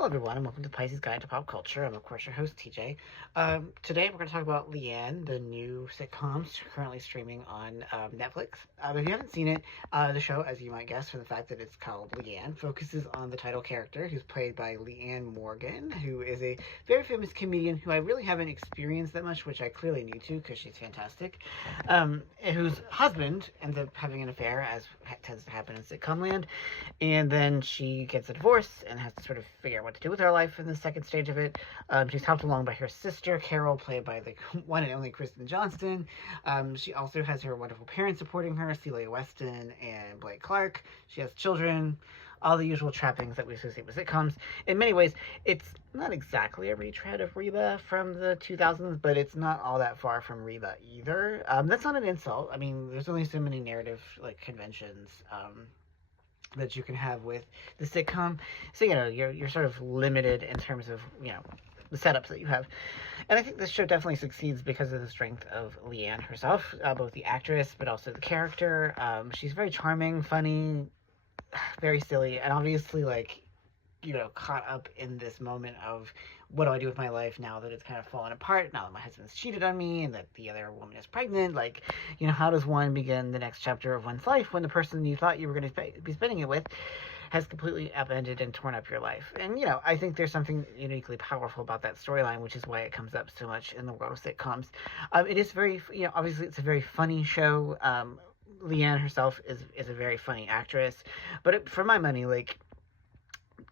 Hello, everyone, and welcome to Pisces Guide to Pop Culture. I'm, of course, your host, TJ. Today, we're going to talk about Leanne, the new sitcom currently streaming on Netflix. If you haven't seen it, the show, as you might guess from the fact that it's called Leanne, focuses on the title character, who's played by Leanne Morgan, who is a very famous comedian who I really haven't experienced that much, which I clearly need to because she's fantastic, whose husband ends up having an affair, as tends to happen in sitcom land, and then she gets a divorce and has to sort of figure out what to do with her life in the second stage of it. She's helped along by her sister, Carol, played by the one and only Kristen Johnston. She also has her wonderful parents supporting her, Celia Weston and Blake Clark. She has children, all the usual trappings that we associate with sitcoms. In many ways, it's not exactly a retread of Reba from the 2000s, but it's not all that far from Reba either. That's not an insult. I mean, there's only so many narrative conventions that you can have with the sitcom. So, you're sort of limited in terms of, the setups that you have. And I think this show definitely succeeds because of the strength of Leanne herself, both the actress, but also the character. She's very charming, funny, very silly, and obviously, caught up in this moment of what do I do with my life now that it's kind of fallen apart, now that my husband's cheated on me and that the other woman is pregnant. How does one begin the next chapter of one's life when the person you thought you were going to be spending it with has completely upended and torn up your life? And, I think there's something uniquely powerful about that storyline, which is why it comes up so much in the world of sitcoms. It is very, obviously it's a very funny show. Leanne herself is a very funny actress, but for my money,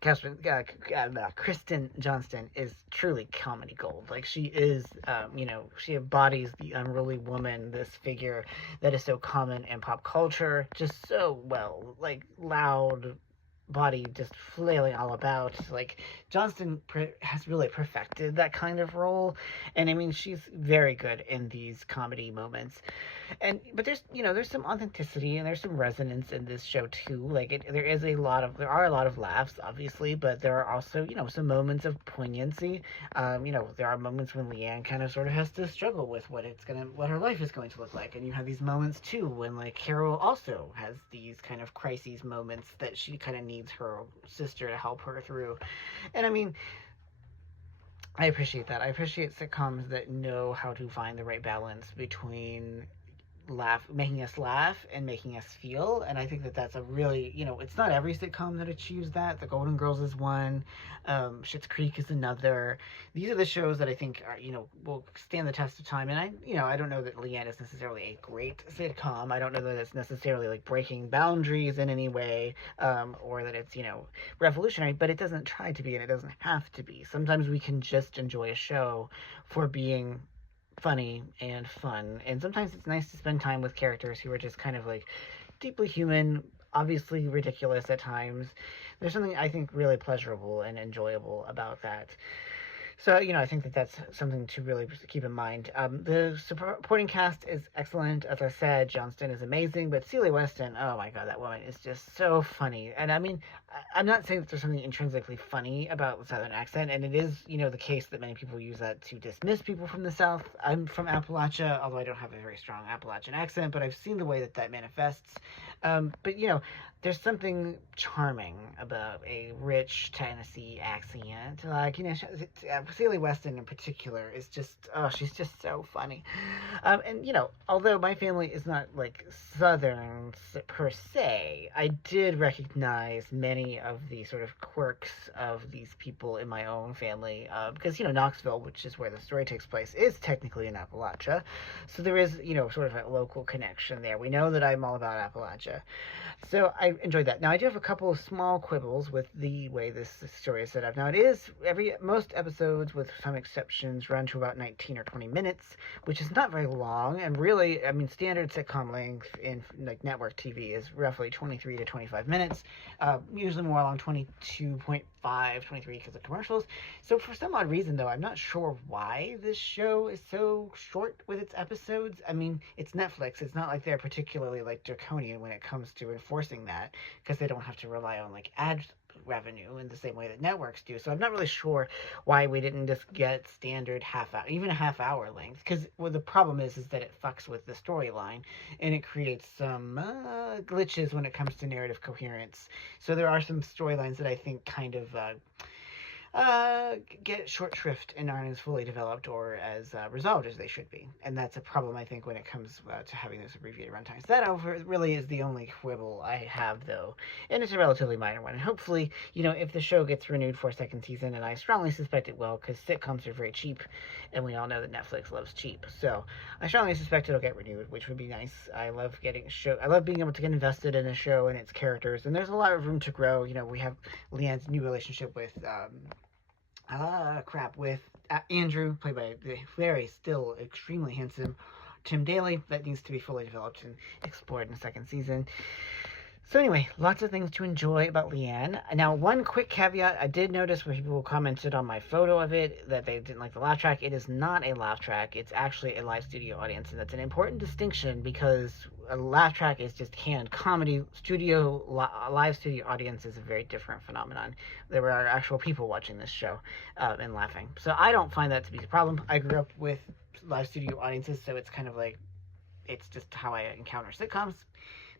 Kristen Johnston is truly comedy gold. She is, she embodies the unruly woman, this figure that is so common in pop culture, just so well, loud, body just flailing all about. Johnston has really perfected that kind of role, and I mean, she's very good in these comedy moments. But there's some authenticity and there's some resonance in this show too. There are a lot of laughs, obviously, but there are also some moments of poignancy. There are moments when Leanne kind of sort of has to struggle with what her life is going to look like, and you have these moments too when Carol also has these kind of crises moments that she kind of needs her sister to help her through. And I mean, I appreciate that. I appreciate sitcoms that know how to find the right balance between making us laugh and making us feel. And I think that that's a really, it's not every sitcom that achieves that. The Golden Girls is one. Schitt's Creek is another. These are the shows that I think are, will stand the test of time. And I don't know that Leanne is necessarily a great sitcom. I don't know that it's necessarily breaking boundaries in any way, or that it's, revolutionary, but it doesn't try to be, and it doesn't have to be. Sometimes we can just enjoy a show for being funny and fun, and sometimes it's nice to spend time with characters who are just kind of deeply human, obviously ridiculous at times. There's something I think really pleasurable and enjoyable about that. So, I think that that's something to really keep in mind. The supporting cast is excellent. As I said, Johnston is amazing, but Celia Weston, oh my god, that woman is just so funny. And I mean, I'm not saying that there's something intrinsically funny about the Southern accent, and it is, the case that many people use that to dismiss people from the South. I'm from Appalachia, although I don't have a very strong Appalachian accent, but I've seen the way that manifests. But, there's something charming about a rich Tennessee accent. Celia Weston in particular is just, she's just so funny. And, although my family is not Southern per se, I did recognize many of the sort of quirks of these people in my own family, because, Knoxville, which is where the story takes place, is technically in Appalachia. So there is, sort of a local connection there. We know that I'm all about Appalachia. So I enjoyed that. Now, I do have a couple of small quibbles with the way this story is set up. Now, it is most episodes, with some exceptions, run to about 19 or 20 minutes, which is not very long. And really, I mean, standard sitcom length in network TV is roughly 23 to 25 minutes, usually more along 22.5, 23 because of commercials. So for some odd reason, though, I'm not sure why this show is so short with its episodes. I mean, it's Netflix. It's not like they're particularly draconian when it comes to enforcing that, because they don't have to rely on ad revenue in the same way that networks do. So I'm not really sure why we didn't just get standard even a half hour length, because the problem is that it fucks with the storyline and it creates some glitches when it comes to narrative coherence. So there are some storylines that I think kind of get short shrift and aren't as fully developed or as resolved as they should be. And that's a problem, I think, when it comes to having those abbreviated runtimes. That really is the only quibble I have, though, and it's a relatively minor one. And hopefully, if the show gets renewed for a second season, and I strongly suspect it will, because sitcoms are very cheap, and we all know that Netflix loves cheap. So I strongly suspect it'll get renewed, which would be nice. I love I love being able to get invested in a show and its characters, and there's a lot of room to grow. We have Leanne's new relationship with with Andrew, played by the very still extremely handsome Tim Daly. That needs to be fully developed and explored in the second season. So anyway, lots of things to enjoy about Leanne. Now, one quick caveat, I did notice when people commented on my photo of it that they didn't like the laugh track. It is not a laugh track. It's actually a live studio audience, and that's an important distinction because a laugh track is just canned comedy. Live studio audience is a very different phenomenon. There were actual people watching this show and laughing. So I don't find that to be a problem. I grew up with live studio audiences, so it's kind of like, it's just how I encounter sitcoms.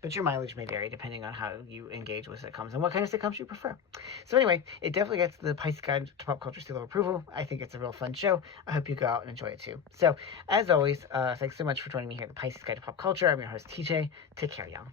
But your mileage may vary depending on how you engage with sitcoms and what kind of sitcoms you prefer. So anyway, it definitely gets the Pisces Guide to Pop Culture seal of approval. I think it's a real fun show. I hope you go out and enjoy it too. So, as always, thanks so much for joining me here at the Pisces Guide to Pop Culture. I'm your host, TJ. Take care, y'all.